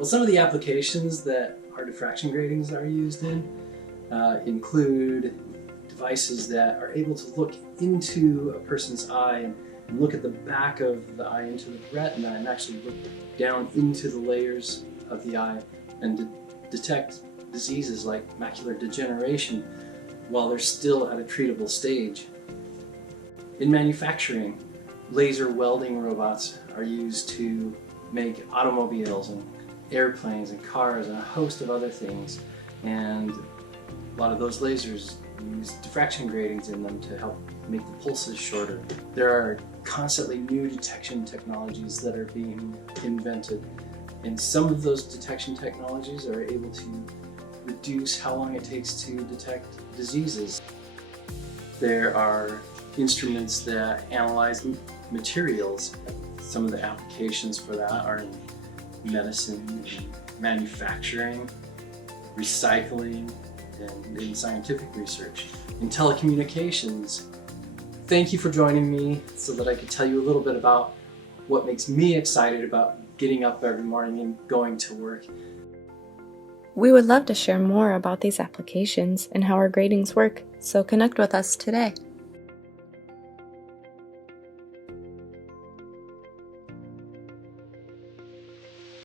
Well, some of the applications that our diffraction gratings are used in include devices that are able to look into a person's eye and look at the back of the eye into the retina and actually look down into the layers of the eye and detect diseases like macular degeneration while they're still at a treatable stage. In manufacturing, laser welding robots are used to make automobiles and airplanes and cars and a host of other things, and a lot of those lasers use diffraction gratings in them to help make the pulses shorter. There are constantly new detection technologies that are being invented, and some of those detection technologies are able to reduce how long it takes to detect diseases. There are instruments that analyze materials. Some of the applications for that are in medicine, manufacturing, recycling, and in scientific research. In telecommunications, thank you for joining me so that I could tell you a little bit about what makes me excited about getting up every morning and going to work. We would love to share more about these applications and how our gratings work, so connect with us today.